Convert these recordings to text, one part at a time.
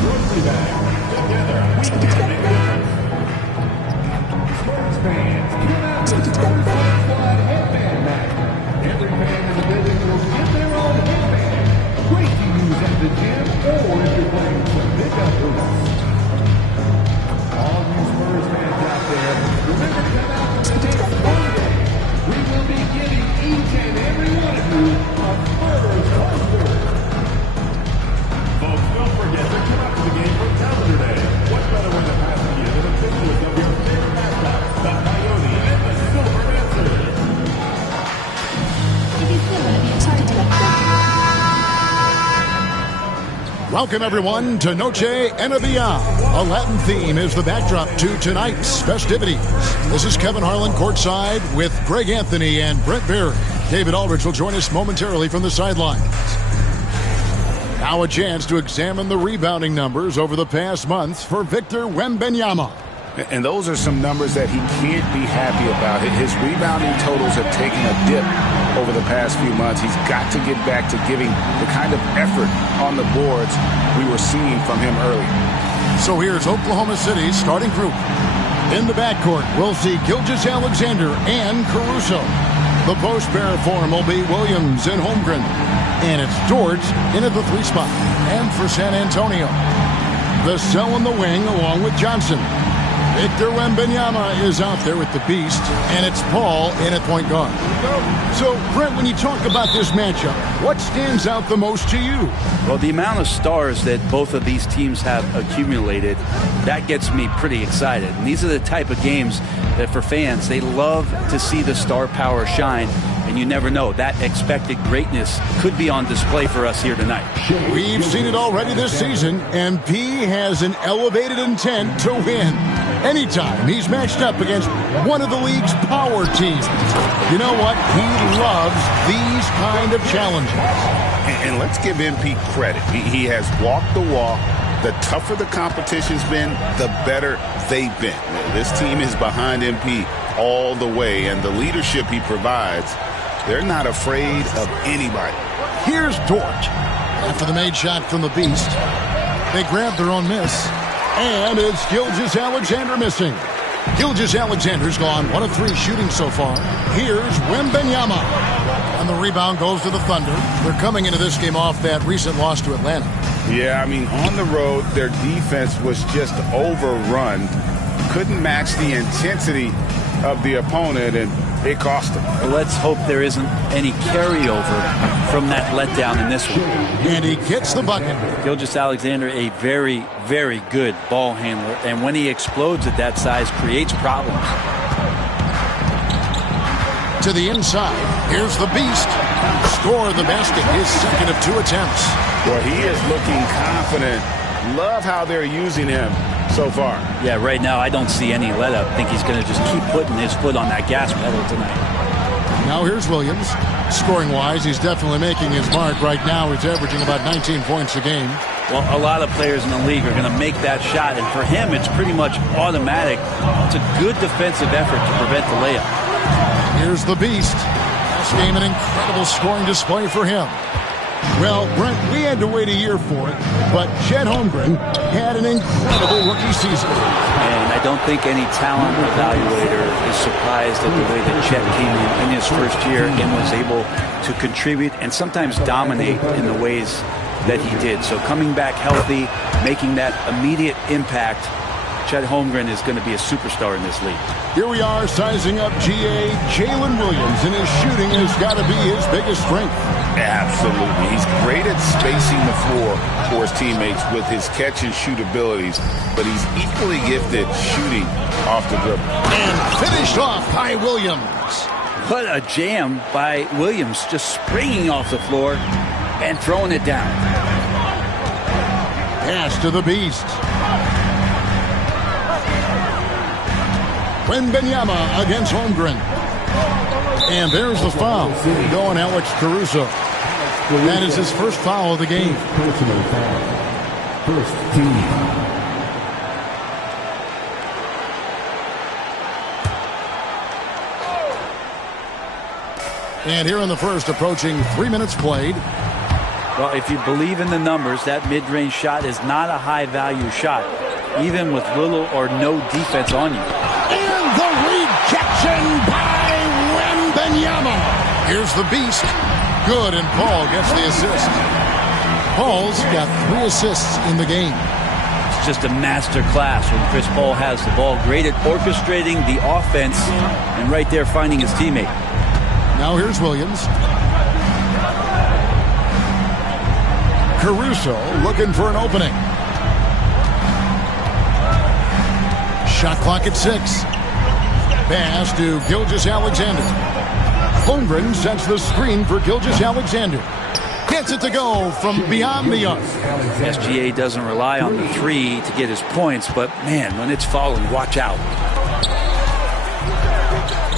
grocery bag. Together, we can make a difference. Spurs fans, come out to Spurs Fun Squad headband match. Every fan in the building will get their own headband. Great to use at the gym or if you're playing some pickup hoops. All you Spurs fans out there, remember to come out for the next Monday. We will be giving each and every one of you a Spurs poster. Folks, don't forget to come out to the game for Calendar Day. What better way to pass the year than a picture of your favorite mascots, the Coyote and the Silver Dancers? Welcome, everyone, to Noche and a Beyond. A Latin theme is the backdrop to tonight's festivities. This is Kevin Harlan courtside with Greg Anthony and Brent Berry. David Aldridge will join us momentarily from the sidelines. Now a chance to examine the rebounding numbers over the past month for Victor Wembanyama. And those are some numbers that he can't be happy about. His rebounding totals have taken a dip over the past few months. He's got to get back to giving the kind of effort on the boards we were seeing from him earlier. So here's Oklahoma City's starting group. In the backcourt, we'll see Gilgeous-Alexander and Caruso. The post pair form will be Williams and Holmgren. And it's George in at the 3 spot. And for San Antonio, Vassell in the wing along with Johnson. Victor Wembanyama is out there with the beast, and it's Paul in at point guard. So, Brent, when you talk about this matchup, what stands out the most to you? Well, the amount of stars that both of these teams have accumulated, that gets me pretty excited. And these are the type of games that for fans, they love to see the star power shine. And you never know, that expected greatness could be on display for us here tonight. We've seen it already this season, and P has an elevated intent to win. Anytime he's matched up against one of the league's power teams. You know what? He loves these kind of challenges. And let's give MP credit. He has walked the walk. The tougher the competition's been, the better they've been. This team is behind MP all the way, and the leadership he provides, they're not afraid of anybody. Here's Dort. After the made shot from the Beast, they grab their own miss. And it's Gilgeous-Alexander missing. Gilgeous-Alexander's gone 1 of 3 shooting so far. Here's Wembanyama. And the rebound goes to the Thunder. They're coming into this game off that recent loss to Atlanta. Yeah, I mean, on the road, their defense was just overrun. Couldn't match the intensity of the opponent, and it cost them. Well, let's hope there isn't any carryover from that letdown in this one. And he gets the bucket. Gilgeous-Alexander, a very, very good ball handler, and when he explodes at that size, creates problems. To the inside, here's the Beast. Score the basket, his second of 2 attempts. Well, he is looking confident. Love how they're using him so far. Yeah, right now I don't see any let up. I think he's going to just keep putting his foot on that gas pedal tonight. Now here's Williams. Scoring-wise, he's definitely making his mark. Right now he's averaging about 19 points a game. Well, a lot of players in the league are going to make that shot, and for him it's pretty much automatic. It's a good defensive effort to prevent the layup. Here's the Beast. This game, an incredible scoring display for him. Well, Brent, we had to wait a year for it, but Chet Holmgren had an incredible rookie season. And I don't think any talent evaluator is surprised at the way that Chet came in his first year and was able to contribute and sometimes dominate in the ways that he did. So coming back healthy, making that immediate impact, Chet Holmgren is going to be a superstar in this league. Here we are sizing up GA Jalen Williams, and his shooting has got to be his biggest strength. Absolutely. He's great at spacing the floor for his teammates with his catch-and-shoot abilities, but he's equally gifted shooting off the dribble. And finished off by Williams. What a jam by Williams, just springing off the floor and throwing it down. Pass to the Beast. Wembanyama against Holmgren. And there's the foul. Going Alex Caruso. That is his first foul of the game. Personal foul. First team. And here in the first, approaching 3 minutes played. Well, if you believe in the numbers, that mid-range shot is not a high-value shot, even with little or no defense on you. And the rejection by Wembanyama. Here's the beast. Good, and Paul gets the assist. Paul's got 3 assists in the game. It's just a master class when Chris Paul has the ball. Great at orchestrating the offense and right there finding his teammate. Now here's Williams. Caruso looking for an opening. Shot clock at 6. Pass to Gilgeous-Alexander. Holmgren sets the screen for Gilgeous-Alexander. Gets it to go from beyond the arc. SGA doesn't rely on the 3 to get his points, but man, when it's falling, watch out.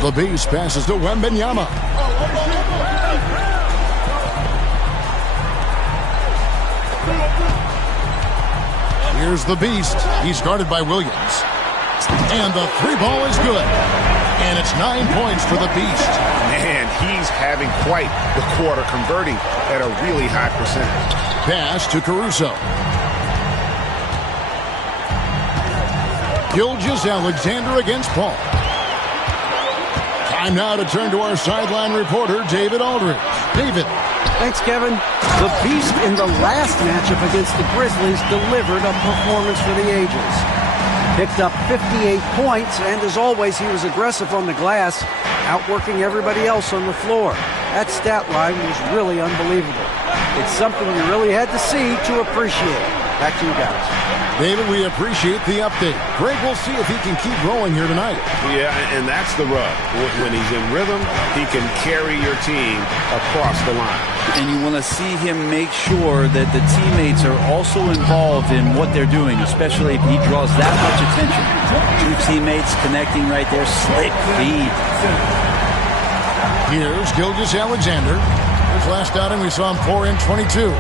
The Beast passes to Wembanyama. Here's the Beast. He's guarded by Williams. And the 3 ball is good. And it's 9 points for the Beast. Man, he's having quite the quarter, converting at a really high percentage. Pass to Caruso. Gilgeous-Alexander against Paul. Time now to turn to our sideline reporter, David Aldridge. David. Thanks, Kevin. The Beast in the last matchup against the Grizzlies delivered a performance for the ages. Picked up 58 points, and as always, he was aggressive on the glass, outworking everybody else on the floor. That stat line was really unbelievable. It's something you really had to see to appreciate. Back to you guys. David, we appreciate the update. Greg, we'll see if he can keep rolling here tonight. Yeah, and that's the rub. When he's in rhythm, he can carry your team across the line. And you want to see him make sure that the teammates are also involved in what they're doing, especially if he draws that much attention. 2 teammates connecting right there. Slick feed. Here's Gilgeous-Alexander. His last outing, we saw him pour in 22.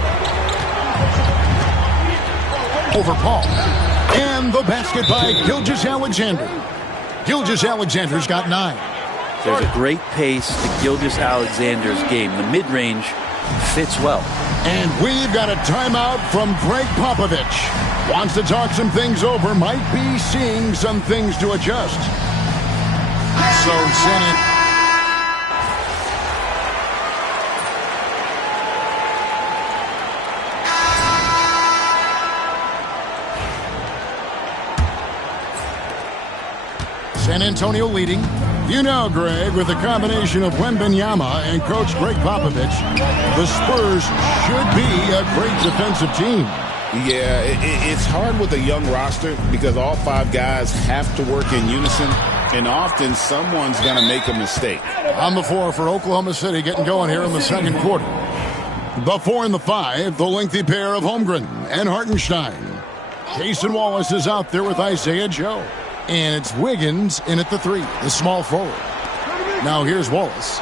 Over Paul. And the basket by Gilgeous-Alexander. Gilgeous-Alexander's got 9. There's a great pace to Gilgeous-Alexander's game. The mid-range fits well. And we've got a timeout from Greg Popovich. Wants to talk some things over. Might be seeing some things to adjust. So send it. San Antonio leading. You know, Greg, with the combination of Wembanyama and Coach Greg Popovich, the Spurs should be a great defensive team. Yeah, it's hard with a young roster because all 5 guys have to work in unison, and often someone's going to make a mistake. On the 4 for Oklahoma City, getting going here in the second quarter. The 4 and the 5, the lengthy pair of Holmgren and Hartenstein. Jason Wallace is out there with Isaiah Joe. And it's Wiggins in at the 3, the small forward. Now here's Wallace.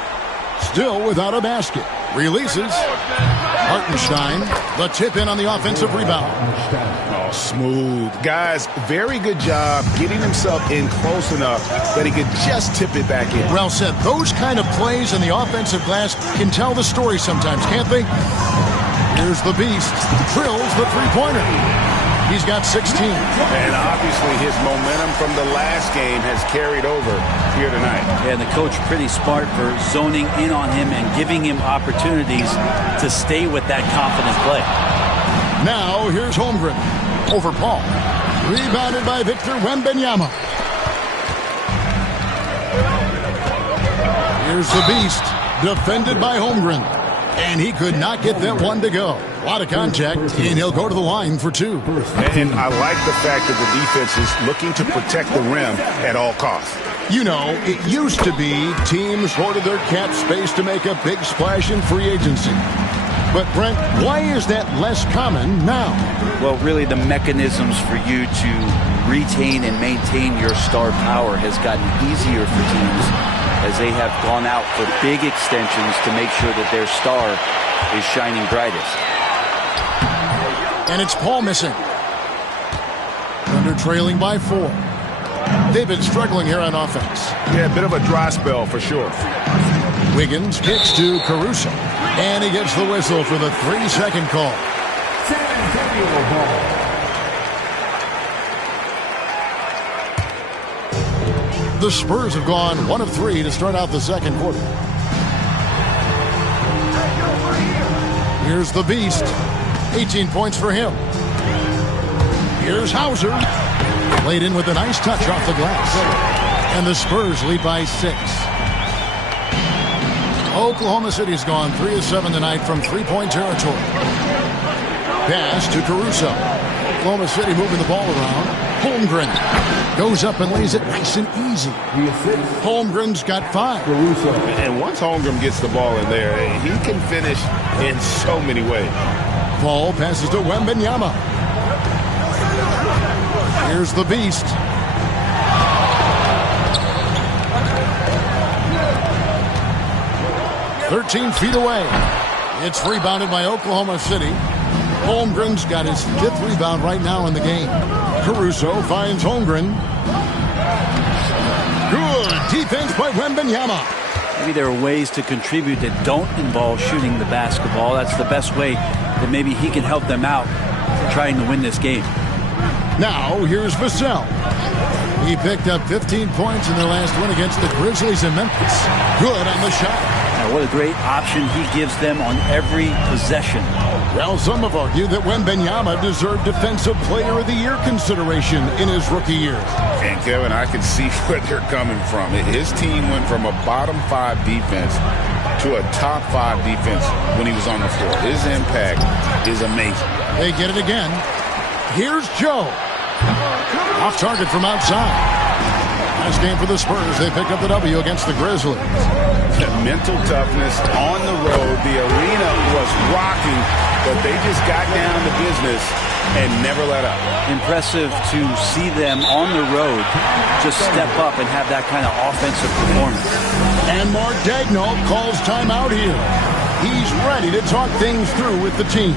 Still without a basket. Releases. Hartenstein, the tip in on the offensive rebound. Oh, smooth. Guys, very good job getting himself in close enough that he could just tip it back in. Well said. Those kind of plays in the offensive glass can tell the story sometimes, can't they? Here's the Beast. Drills the 3-pointer. He's got 16. And obviously his momentum from the last game has carried over here tonight. And the coach pretty smart for zoning in on him and giving him opportunities to stay with that confident play. Now here's Holmgren over Paul. Rebounded by Victor Wembanyama. Here's the Beast. Defended by Holmgren. And he could not get that one to go. A lot of contact, and he'll go to the line for 2. And I like the fact that the defense is looking to protect the rim at all costs. You know, it used to be teams hoarded their cap space to make a big splash in free agency. But, Brent, why is that less common now? Well, really, the mechanisms for you to retain and maintain your star power has gotten easier for teams as they have gone out for big extensions to make sure that their star is shining brightest. And it's Paul missing. Thunder trailing by 4. They've been struggling here on offense. Yeah, a bit of a dry spell for sure. Wiggins kicks to Caruso. And he gets the whistle for the 3-second call. San Antonio ball. The Spurs have gone 1 of 3 to start out the second quarter. Here's the Beast. 18 points for him. Here's Hauser. Laid in with a nice touch off the glass. And the Spurs lead by 6. Oklahoma City's gone 3 of 7 tonight from three-point territory. Pass to Caruso. Oklahoma City moving the ball around. Holmgren goes up and lays it nice and easy. Holmgren's got 5. Caruso. And once Holmgren gets the ball in there, he can finish in so many ways. Ball passes to Wembanyama. Here's the Beast. "13 feet away. It's rebounded by Oklahoma City. Holmgren's got his 5th rebound right now in the game. Caruso finds Holmgren. Good defense by Wembanyama. Maybe there are ways to contribute that don't involve shooting the basketball. That's the best way that maybe he can help them out trying to win this game. Now here's Vassell. He picked up 15 points in their last win against the Grizzlies in Memphis. Good on the shot. Now, what a great option he gives them on every possession. Well, some have argued that Wembanyama deserved Defensive Player of the Year consideration in his rookie year. And Kevin, I can see where they're coming from. His team went from a bottom 5 defense to a top 5 defense when he was on the floor. His impact is amazing. They get it again. Here's Joe. Off target from outside. Nice game for the Spurs. They pick up the W against the Grizzlies. Mental toughness on the road. The arena was rocking, but they just got down to business and never let up. Impressive to see them on the road just step up and have that kind of offensive performance. And Mark Daigneault calls timeout here. He's ready to talk things through with the team.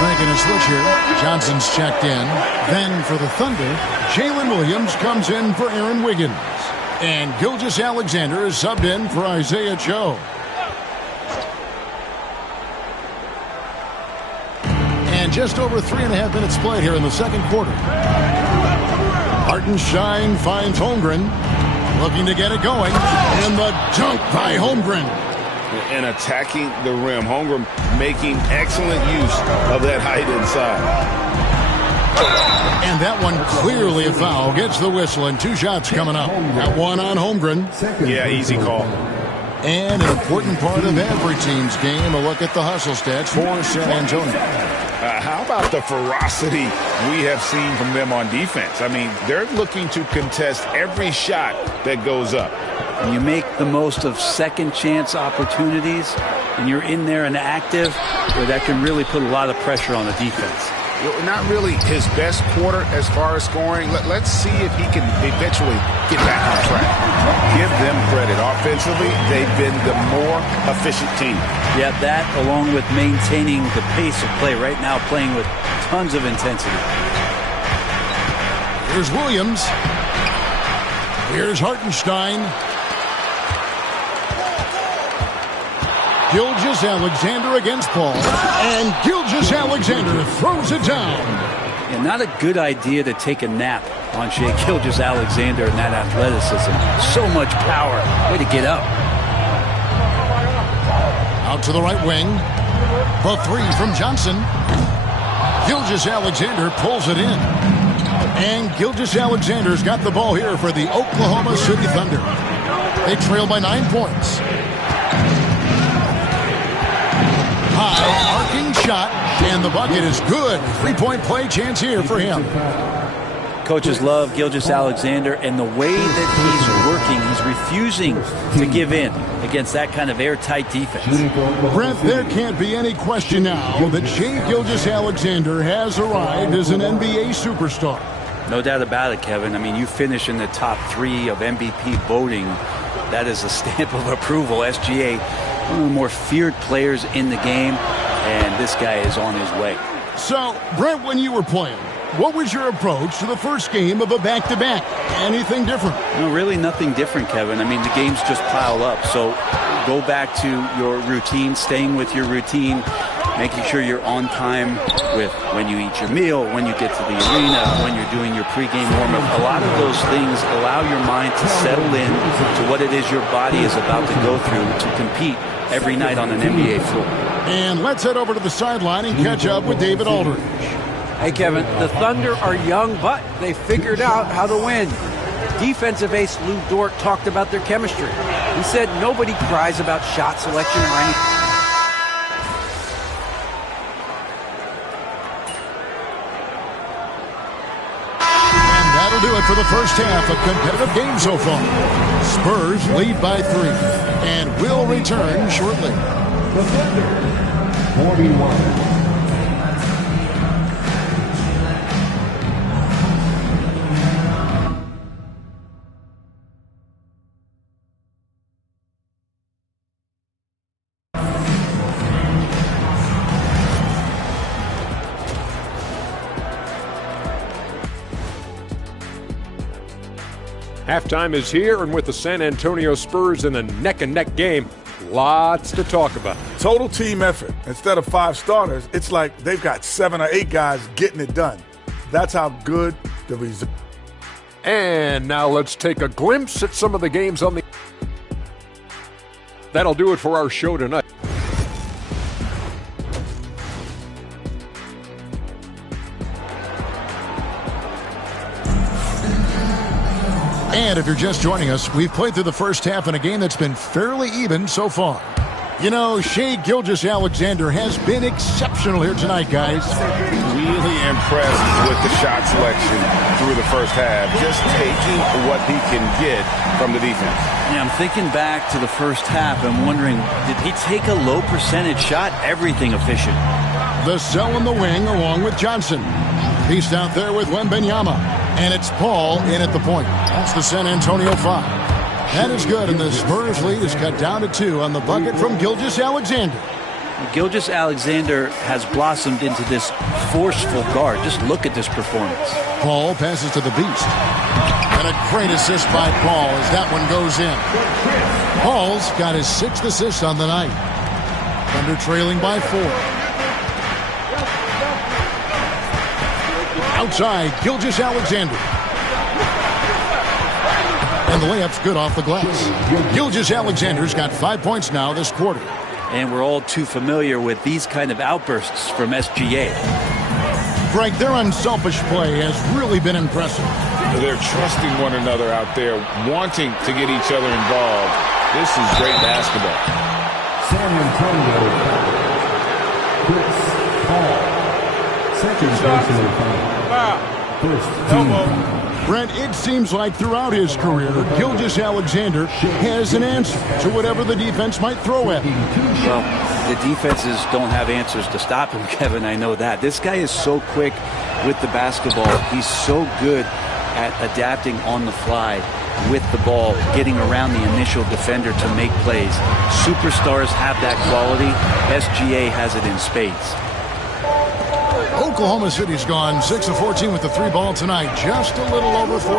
Making a switch here. Johnson's checked in. Then for the Thunder, Jalen Williams comes in for Aaron Wiggins. And Gilgeous-Alexander is subbed in for Isaiah Joe. And just over 3.5 minutes played here in the second quarter. Hartenstein finds Holmgren. Looking to get it going. And the dunk by Holmgren. And attacking the rim. Holmgren making excellent use of that height inside. And that one clearly a foul. Gets the whistle and 2 shots coming up. That one on Holmgren. Yeah, easy call. And an important part of every team's game, a look at the hustle stats for San Antonio. How about the ferocity we have seen from them on defense? I mean, they're looking to contest every shot that goes up. And you make the most of second chance opportunities, and you're in there and active, where that can really put a lot of pressure on the defense. Not really his best quarter as far as scoring. Let's see if he can eventually get back on track. Give them credit. Offensively, they've been the more efficient team. Yeah, that along with maintaining the pace of play right now, playing with tons of intensity. Here's Williams. Here's Hartenstein. Gilgeous-Alexander against Paul. And Gilgeous-Alexander throws it down. Yeah, not a good idea to take a nap on Shai Gilgeous-Alexander and that athleticism. So much power. Way to get up. Out to the right wing. The 3 from Johnson. Gilgeous-Alexander pulls it in. And Gilgeous-Alexander's got the ball here for the Oklahoma City Thunder. They trail by 9 points. High arcing shot, and the bucket is good. 3-point play chance here for him. Coaches love Gilgeous-Alexander and the way that he's working attacking. He's refusing to give in against that kind of airtight defense. Brent, there can't be any question now that Shai Gilgeous-Alexander has arrived as an NBA superstar. No doubt about it, Kevin. I mean, you finish in the top 3 of MVP voting. That is a stamp of approval. SGA, one of the more feared players in the game, and this guy is on his way. So, Brent, when you were playing, what was your approach to the first game of a back-to-back? Anything different? No, really nothing different, Kevin. I mean, the games just pile up. So go back to your routine, staying with your routine, making sure you're on time with when you eat your meal, when you get to the arena, when you're doing your pregame warm-up. A lot of those things allow your mind to settle in to what it is your body is about to go through to compete every night on an NBA floor. And let's head over to the sideline and catch up with David Aldridge. Hey, Kevin, the Thunder are young, but they figured out how to win. Defensive ace Lou Dort talked about their chemistry. He said nobody cries about shot selection or anything. And that'll do it for the first half of competitive game so far. Spurs lead by 3 and will return shortly. The Thunder, 41. Halftime is here, and with the San Antonio Spurs in a neck-and-neck game, lots to talk about. Total team effort. Instead of 5 starters, it's like they've got 7 or 8 guys getting it done. That's how good the result. And now let's take a glimpse at some of the games on the... That'll do it for our show tonight. And if you're just joining us, we've played through the first half in a game that's been fairly even so far. You know, Shai Gilgeous-Alexander has been exceptional here tonight, guys. Really impressed with the shot selection through the first half. Just taking what he can get from the defense. Yeah, I'm thinking back to the first half and wondering, did he take a low percentage shot? Everything efficient. The cell in the wing along with Johnson. Pieced out there with Wembanyama. And it's Paul in at the point. That's the San Antonio 5. That is good, and the Spurs lead is cut down to 2 on the bucket from Gilgeous-Alexander. Gilgeous-Alexander has blossomed into this forceful guard. Just look at this performance. Paul passes to the Beast. And a great assist by Paul as that one goes in. Paul's got his 6th assist on the night. Thunder trailing by 4. Outside, Gilgeous-Alexander. And the layup's good off the glass. Gilgeous-Alexander's got 5 points now this quarter. And we're all too familiar with these kind of outbursts from SGA. Greg, their unselfish play has really been impressive. They're trusting one another out there, wanting to get each other involved. This is great basketball. San Antonio, Chris Paul. Second personal foul. First team foul. Brent, it seems like throughout his career, Gilgeous-Alexander has an answer to whatever the defense might throw at him. Well, the defenses don't have answers to stop him, Kevin. I know that. This guy is so quick with the basketball. He's so good at adapting on the fly with the ball, getting around the initial defender to make plays. Superstars have that quality. SGA has it in spades. Oklahoma City's gone 6 of 14 with the 3 ball tonight, just a little over 40%.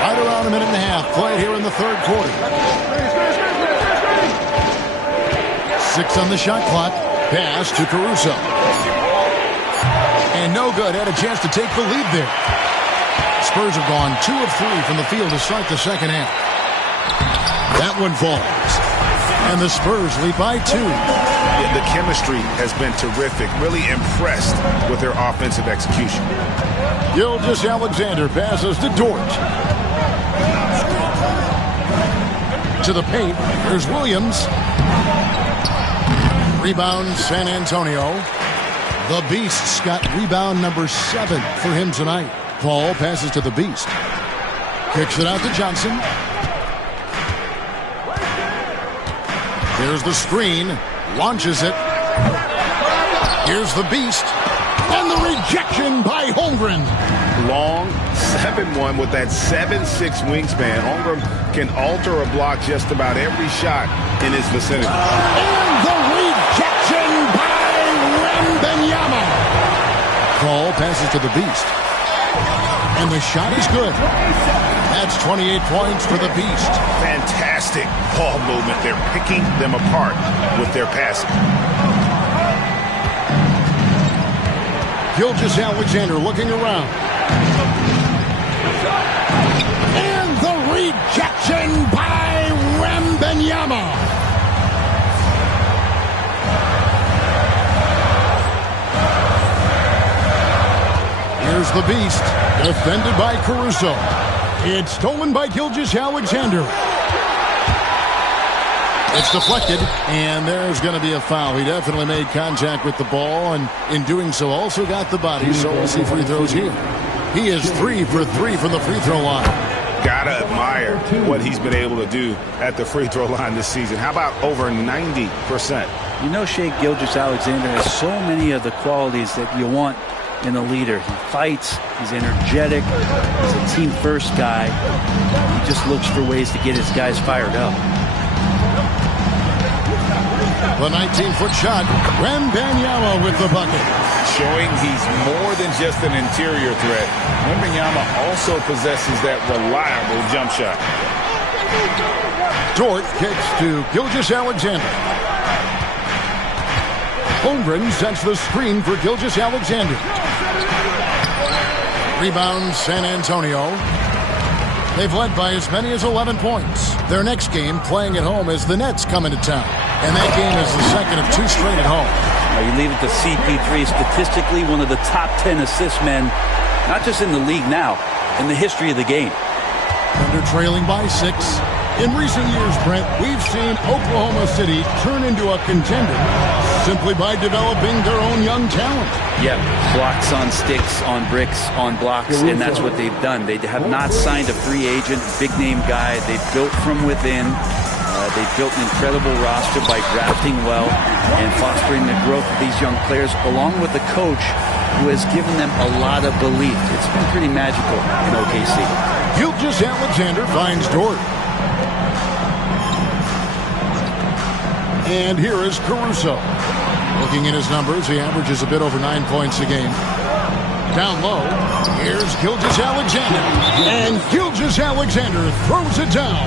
Right around a minute and a half played here in the third quarter. 6 on the shot clock. Pass to Caruso. And no good. Had a chance to take the lead there. Spurs have gone 2 of 3 from the field to start the second half. That one falls. And the Spurs lead by 2. Yeah, the chemistry has been terrific. Really impressed with their offensive execution. Gilgeous-Alexander passes to Dort. To the paint. There's Williams. Rebound San Antonio. The Beasts got rebound number 7 for him tonight. Paul passes to the Beast. Kicks it out to Johnson. Here's the screen. Launches it. Here's the Beast. And the rejection by Holmgren. Long 7-1 with that 7'6" wingspan. Holmgren can alter a block just about every shot in his vicinity. And the rejection by Wembanyama. Paul passes to the Beast. And the shot is good. That's 28 points for the Beast. Fantastic ball movement. They're picking them apart with their passing. Gilgeous-Alexander looking around. And the rejection by Wembanyama. Here's the Beast, defended by Caruso. It's stolen by Gilgeous-Alexander. It's deflected, and there's going to be a foul. He definitely made contact with the ball, and in doing so also got the body, so we'll see free throws here. He is 3 for 3 from the free throw line. Gotta admire what he's been able to do at the free throw line this season. How about over 90%? You know, Shea Gilgeous-Alexander has so many of the qualities that you want in a leader. He fights, he's energetic, he's a team-first guy. He just looks for ways to get his guys fired up. The 19-foot shot, Wembanyama with the bucket. Showing he's more than just an interior threat. Wembanyama also possesses that reliable jump shot. Dort kicks to Gilgeous-Alexander. Holmgren sets the screen for Gilgeous-Alexander. Rebound San Antonio. They've led by as many as 11 points. Their next game, playing at home, as the Nets come into town. And that game is the second of 2 straight at home. Now you leave it to CP3, statistically one of the top 10 assist men, not just in the league now, in the history of the game. Thunder trailing by 6. In recent years, Brent, we've seen Oklahoma City turn into a contender simply by developing their own young talent. Yeah, blocks on sticks, on bricks, on blocks, and that's what they've done. They have not signed a free agent, big-name guy. They've built from within. They've built an incredible roster by drafting well and fostering the growth of these young players, along with a coach who has given them a lot of belief. It's been pretty magical in OKC. Gilgeous-Alexander finds Dort. And here is Caruso. Looking at his numbers, he averages a bit over 9 points a game. Down low, here's Gilgeous-Alexander. And Gilgeous-Alexander throws it down.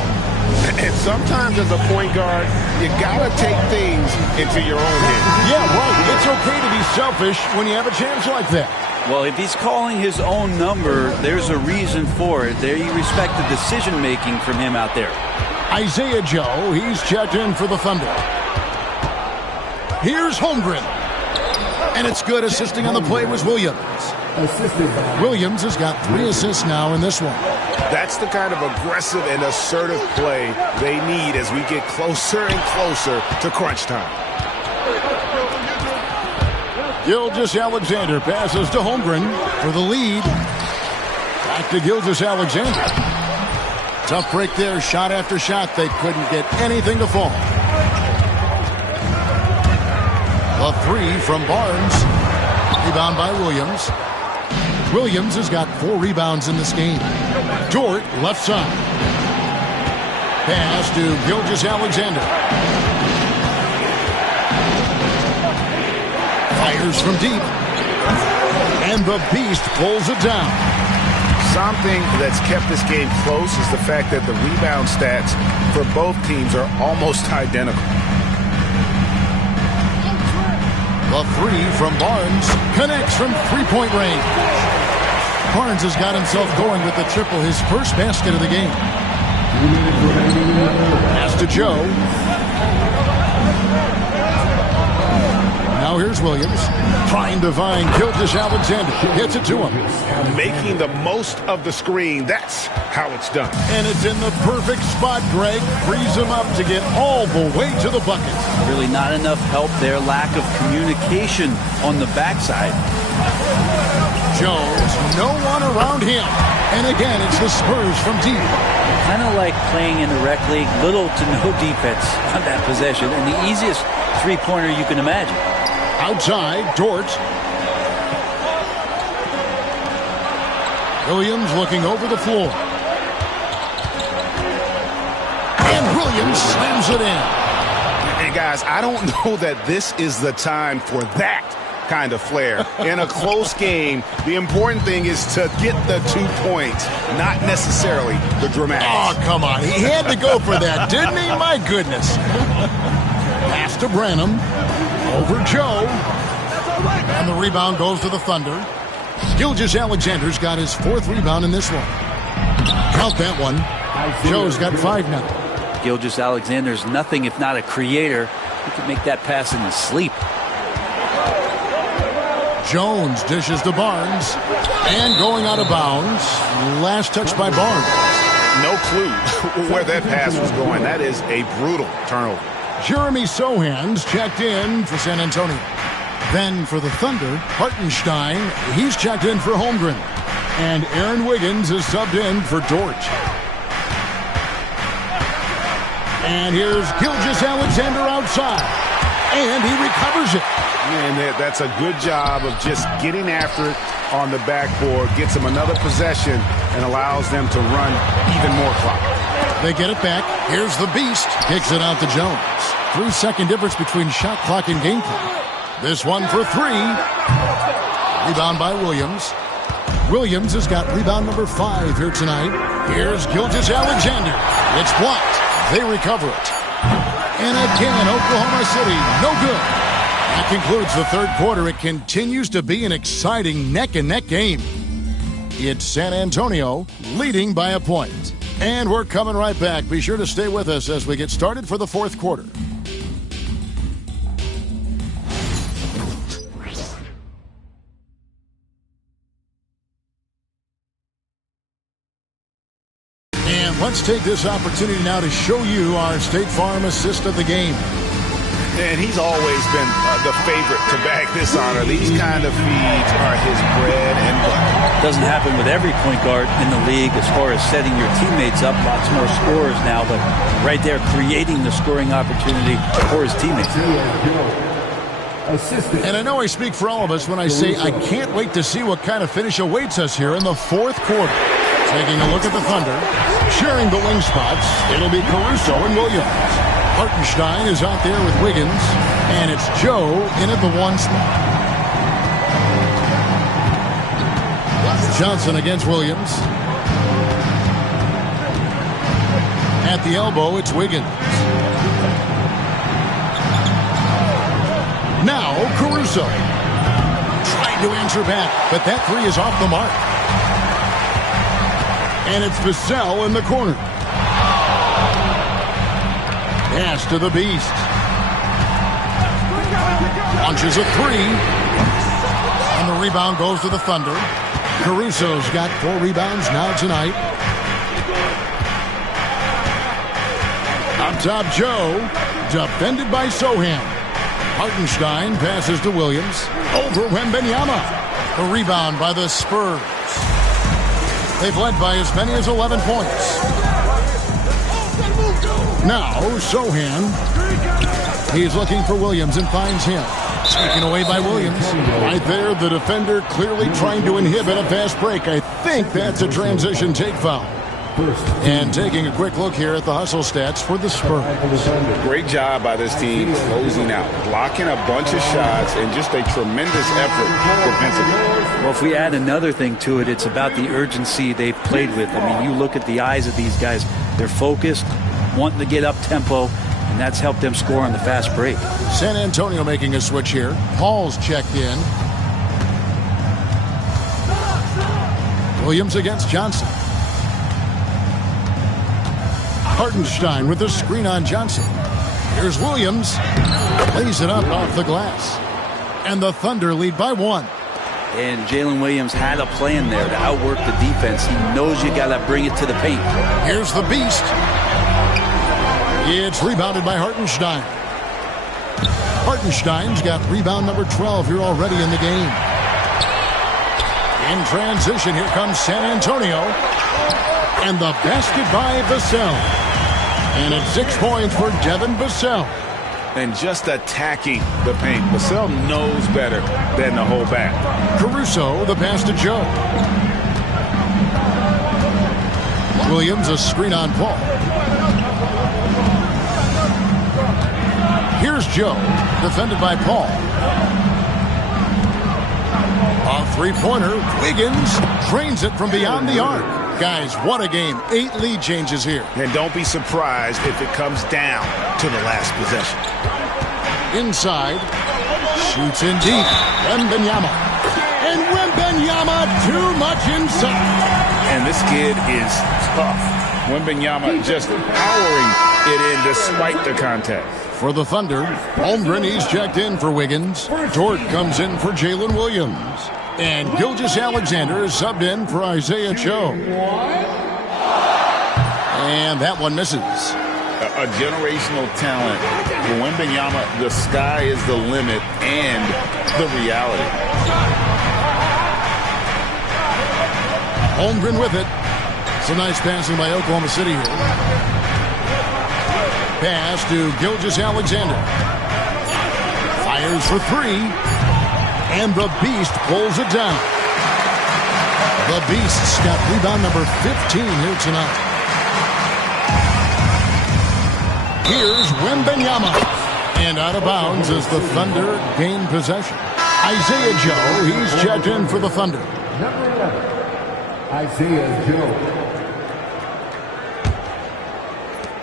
And sometimes as a point guard, you gotta take things into your own hands. Yeah, right. It's okay to be selfish when you have a chance like that. Well, if he's calling his own number, there's a reason for it. There, you respect the decision-making from him out there. Isaiah Joe, he's checked in for the Thunder. Here's Holmgren. And it's good. Assisting on the play was Williams. Williams has got 3 assists now in this one. That's the kind of aggressive and assertive play they need as we get closer and closer to crunch time. Gilgeous-Alexander passes to Holmgren for the lead. Back to Gilgeous-Alexander. Tough break there, shot after shot. They couldn't get anything to fall. A 3 from Barnes. Rebound by Williams. Williams has got 4 rebounds in this game. Dort, left side. Pass to Gilgeous-Alexander. Fires from deep. And the Beast pulls it down. Something that's kept this game close is the fact that the rebound stats for both teams are almost identical. The 3 from Barnes connects from 3-point range. Barnes has got himself going with the triple, his first basket of the game. Pass to Joe. Now here's Williams, trying to find Gilgeous-Alexander. Gets it to him. Making the most of the screen, that's how it's done. And it's in the perfect spot, Greg. Frees him up to get all the way to the bucket. Really not enough help there. Lack of communication on the backside. Jones, no one around him. And again, it's the Spurs from deep. Kind of like playing in the rec league, little to no defense on that possession, and the easiest three-pointer you can imagine. Outside, Dort. Williams looking over the floor. And Williams slams it in. Hey, guys, I don't know that this is the time for that kind of flair. In a close game, the important thing is to get the 2 points, not necessarily the dramatics. Oh, come on. He had to go for that, didn't he? My goodness. Pass to Branham. Over Joe. And the rebound goes to the Thunder. Gilgeous-Alexander's got his 4th rebound in this one. Count that one. Joe's got 5 now. Gilgeous-Alexander's nothing if not a creator. He can make that pass in his sleep. Jones dishes to Barnes. And going out of bounds. Last touch by Barnes. No clue where that pass was going. That is a brutal turnover. Jeremy Sohan's checked in for San Antonio. Then for the Thunder, Hartenstein, he's checked in for Holmgren. And Aaron Wiggins is subbed in for Dort. And here's Gilgeous-Alexander outside. And he recovers it. And that's a good job of just getting after it on the backboard. Gets them another possession and allows them to run even more clock. They get it back. Here's the Beast. Kicks it out to Jones. 3-second difference between shot clock and game clock. This one for 3. Rebound by Williams. Williams has got rebound number 5 here tonight. Here's Gilgeous-Alexander. It's blocked. They recover it. And again, Oklahoma City, no good. That concludes the third quarter. It continues to be an exciting neck-and-neck game. It's San Antonio leading by a point. And we're coming right back. Be sure to stay with us as we get started for the fourth quarter. And let's take this opportunity now to show you our State Farm assist of the game. And he's always been the favorite to bag this honor. These kind of feeds are his bread and butter. Doesn't happen with every point guard in the league as far as setting your teammates up. Lots more scorers now, but right there creating the scoring opportunity for his teammates. And I know I speak for all of us when I say I can't wait to see what kind of finish awaits us here in the fourth quarter. Taking a look at the Thunder, sharing the wing spots, it'll be Caruso and Williams. Hartenstein is out there with Wiggins, and it's Joe in at the 1 spot. Johnson against Williams. At the elbow, it's Wiggins. Now, Caruso. Trying to answer back, but that 3 is off the mark. And it's Vassell in the corner. Pass to the Beast. Launches a 3. And the rebound goes to the Thunder. Caruso's got 4 rebounds now tonight. Up top, Joe. Defended by Sohan. Hartenstein passes to Williams. Over Wembanyama. The rebound by the Spurs. They've led by as many as 11 points. Now, Sohan. He's looking for Williams and finds him. Taken away by Williams. Right there, the defender clearly trying to inhibit a fast break. I think that's a transition take foul. And taking a quick look here at the hustle stats for the Spurs. Great job by this team closing out, blocking a bunch of shots, and just a tremendous effort defensively. Well, if we add another thing to it, it's about the urgency they've played with. I mean, you look at the eyes of these guys. They're focused, wanting to get up tempo, and that's helped them score on the fast break. San Antonio making a switch here. Paul's checked in. Williams against Johnson. Hartenstein with the screen on Johnson. Here's Williams. Lays it up off the glass. And the Thunder lead by 1. And Jalen Williams had a plan there to outwork the defense. He knows you got to bring it to the paint. Here's the Beast. It's rebounded by Hartenstein. Hartenstein's got rebound number 12 here already in the game. In transition, here comes San Antonio. And the basket by Vassell. And it's 6 points for Devin Vassell. And just attacking the paint. Vassell knows better than to hold back. Caruso, the pass to Joe. Williams, a screen on Paul. Here's Joe, defended by Paul. A three-pointer, Wiggins drains it from beyond the arc. Guys, what a game. 8 lead changes here. And don't be surprised if it comes down to the last possession. Inside, shoots in deep. Wembanyama. And Wembanyama too much inside. And this kid is tough. Wembanyama just powering it in despite the contact. For the Thunder, Holmgren, he's checked in for Wiggins. Dort comes in for Jalen Williams. And Gilgeous-Alexander is subbed in for Isaiah Joe. And that one misses. A generational talent. For Wembanyama, the sky is the limit and the reality. Holmgren with it. Some nice passing by Oklahoma City here. Pass to Gilgeous-Alexander. Fires for 3. And the Beast pulls it down. The Beast's got rebound number 15 here tonight. Here's Wembanyama. And out of bounds as the Thunder gain possession. Isaiah Joe, he's checked in for the Thunder. Number 11, Isaiah Joe.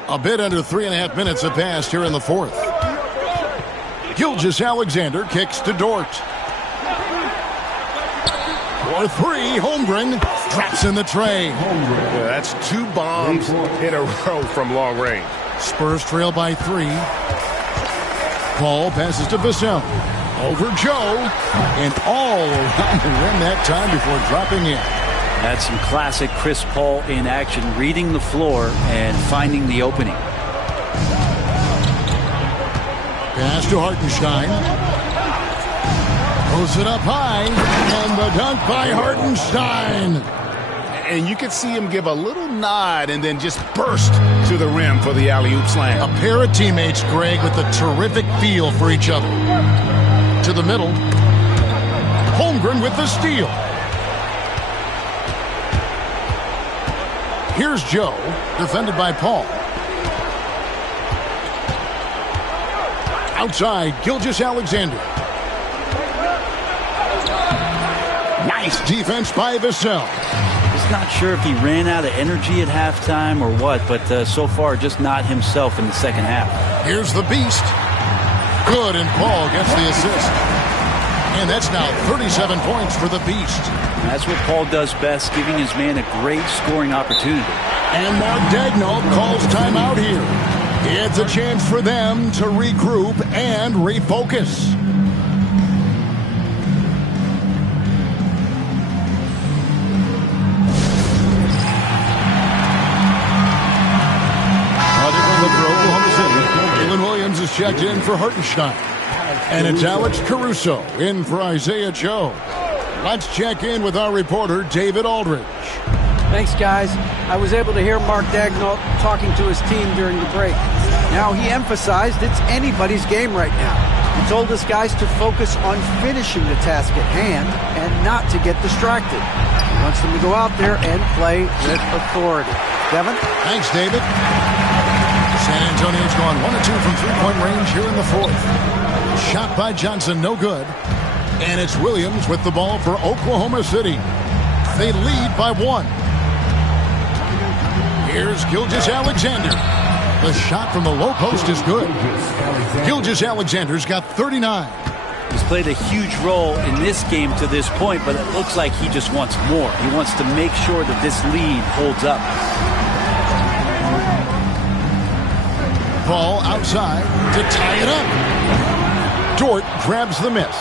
A bit under 3.5 minutes have passed here in the fourth. Gilgeous-Alexander kicks to Dort. For 3, Holmgren drops in the tray. Yeah, that's 2 bombs in a row from long range. Spurs trail by 3. Paul passes to Vassell. Over Joe. And all around the rim that time before dropping in. That's some classic Chris Paul in action, reading the floor and finding the opening. Pass to Hartenstein. Throws it up high, and the dunk by Hartenstein. And you could see him give a little nod and then just burst to the rim for the alley-oop slam. A pair of teammates, Greg, with a terrific feel for each other. To the middle. Holmgren with the steal. Here's Joe, defended by Paul. Outside, Gilgeous-Alexander. Nice defense by Vassell. Just not sure if he ran out of energy at halftime or what, but so far just not himself in the second half. Here's the Beast. Good, and Paul gets the assist. And that's now 37 points for the Beast. That's what Paul does best, giving his man a great scoring opportunity. And Mark Daigneault calls timeout here. It's a chance for them to regroup and refocus. For Oklahoma City, Jalen Williams is checked in for Hartenstein. And it's Alex Caruso in for Isaiah Joe. Let's check in with our reporter, David Aldridge. Thanks, guys. I was able to hear Mark Daigneault talking to his team during the break. Now, he emphasized it's anybody's game right now. He told his guys to focus on finishing the task at hand and not to get distracted. He wants them to go out there and play with authority. Devin? Thanks, David. San Antonio's gone 1 of 2 from three-point range here in the fourth. Shot by Johnson, no good. And it's Williams with the ball for Oklahoma City. They lead by 1. Here's Gilgeous-Alexander. The shot from the low post is good. Gilgeous-Alexander's got 39. He's played a huge role in this game to this point, but it looks like he just wants more. He wants to make sure that this lead holds up. Ball outside to tie it up. Dort grabs the miss.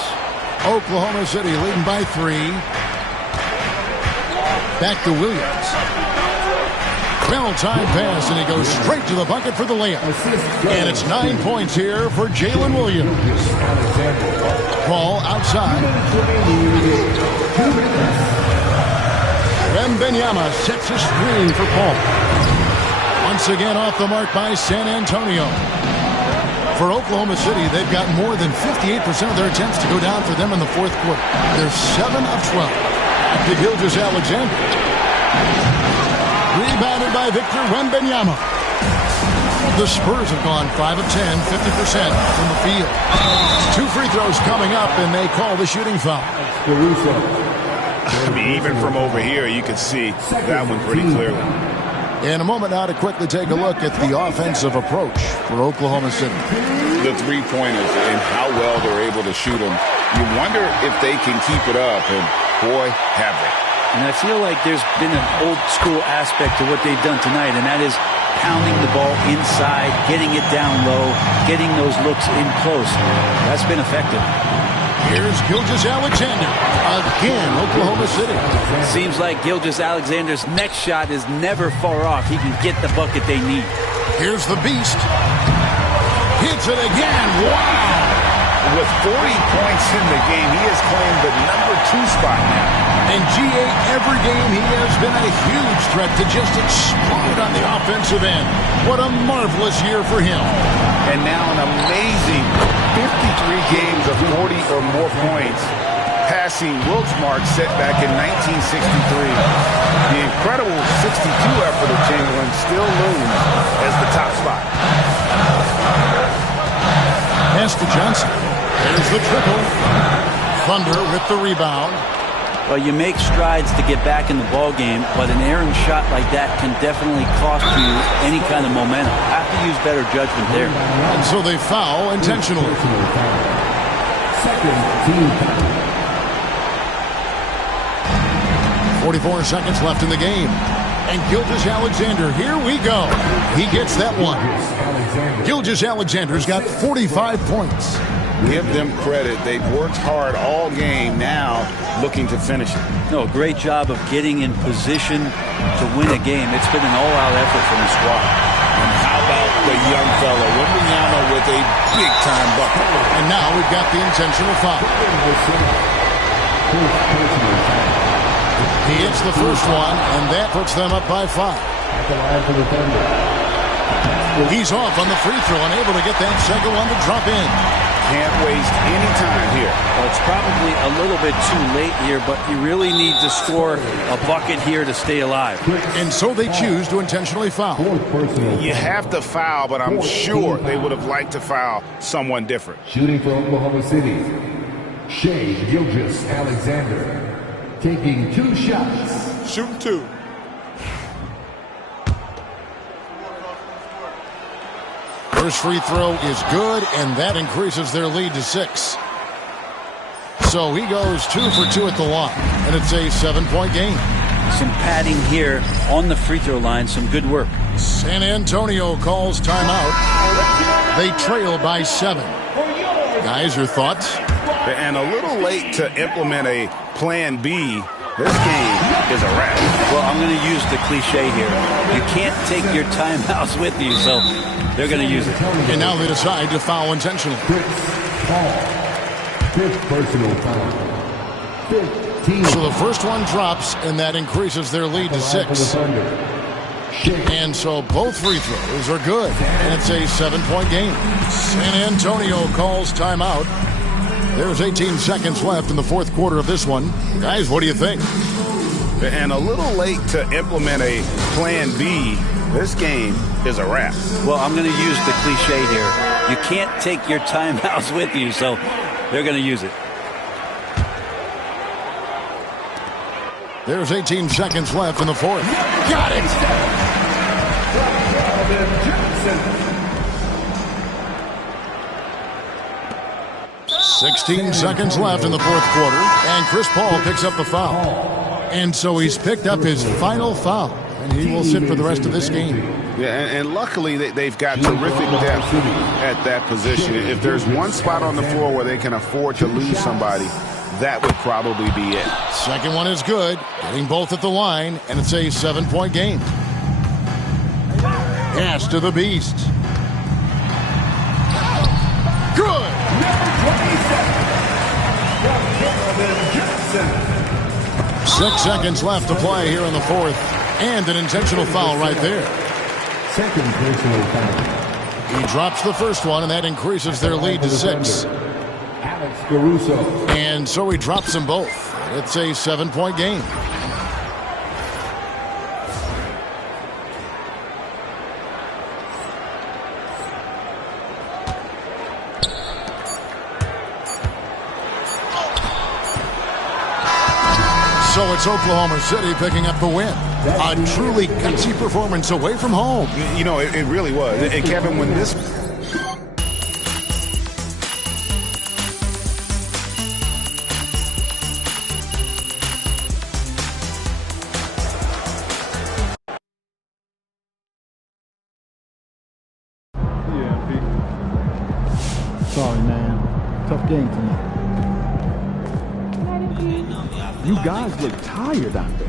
Oklahoma City leading by 3. Back to Williams. Well time pass, and he goes straight to the bucket for the layup. And it's 9 points here for Jalen Williams. Ball outside. Wembanyama sets a screen for Paul. Once again off the mark by San Antonio. For Oklahoma City, they've got more than 58% of their attempts to go down for them in the fourth quarter. They're 7 of 12. To Gilgeous-Alexander. Rebounded by Victor Wembanyama. The Spurs have gone 5 of 10, 50% from the field. 2 free throws coming up, and they call the shooting foul. I mean, even from over here, you can see that one pretty clearly. In a moment now to quickly take a look at the offensive approach for Oklahoma City. The three-pointers and how well they're able to shoot them. You wonder if they can keep it up, and boy, have they. And I feel like there's been an old-school aspect to what they've done tonight, and that is pounding the ball inside, getting it down low, getting those looks in close. That's been effective. Here's Gilgeous-Alexander. Again, Oklahoma City. Seems like Gilgeous-Alexander's next shot is never far off. He can get the bucket they need. Here's the Beast. Hits it again. Wow! With 40 points in the game, he has claimed the #2 spot now. And GA, every game he has been a huge threat to just explode on the offensive end. What a marvelous year for him. And now an amazing 53 games of 40 or more points, passing Wilt's mark set back in 1963. The incredible 62 effort of Chamberlain still looms as the top spot. Pass to Johnson. There's the triple. Thunder with the rebound. Well, you make strides to get back in the ball game, but an errant shot like that can definitely cost you any kind of momentum. Have to use better judgment there. And so they foul intentionally. Second team foul. 44 seconds left in the game. And Gilgeous-Alexander, here we go. He gets that one. Gilgeous-Alexander's got 45 points. Give them credit. They've worked hard all game, now looking to finish it. No, great job of getting in position to win a game. It's been an all-out effort from the squad. And how about the young fella, Wembanyama, with a big-time bucket. And now we've got the intentional foul. He hits the first one, and that puts them up by 5. He's off on the free throw, unable to get that second one to drop in. Can't waste any time here. Well, it's probably a little bit too late here, but you really need to score a bucket here to stay alive. And so they choose to intentionally foul. You have to foul, but I'm sure they would have liked to foul someone different. Shooting for Oklahoma City, Shai Gilgeous-Alexander. Taking 2 shots. Shoot 2. First free throw is good, and that increases their lead to 6. So he goes 2 for 2 at the line, and it's a 7-point game. Some padding here on the free throw line, some good work. San Antonio calls timeout. They trail by 7. Guys, your thoughts? And a little late to implement a plan B. This game is a wrap. Well, I'm going to use the cliche here. You can't take your timeouts with you, so they're going to use it. And now they decide to foul intentionally. 5th personal foul. 15. So the first one drops, and that increases their lead to 6. And so both free throws are good, and it's a 7-point game. San Antonio calls timeout. There's 18 seconds left in the fourth quarter of this one. Guys, what do you think? And a little late to implement a plan B. This game is a wrap. Well, I'm going to use the cliche here. You can't take your timeouts with you, so they're going to use it. There's 18 seconds left in the fourth. Got it! 16 seconds left in the fourth quarter, and Chris Paul picks up the foul. And so he's picked up his final foul, and he will sit for the rest of this game. Yeah, and luckily they've got terrific depth at that position. If there's one spot on the floor where they can afford to lose somebody, that would probably be it. Second one is good, getting both at the line, and it's a 7-point game. Pass to the Beast. Good! 6 seconds left to play here in the fourth. And an intentional foul right there. Second personal foul. He drops the first one, and that increases their lead to 6. Alex Caruso. And so he drops them both. It's a 7-point game. So it's Oklahoma City picking up the win. A truly gutsy performance away from home. You know, it really was. And Kevin, when this... Sorry, man. Tough game tonight. You guys look tired out there.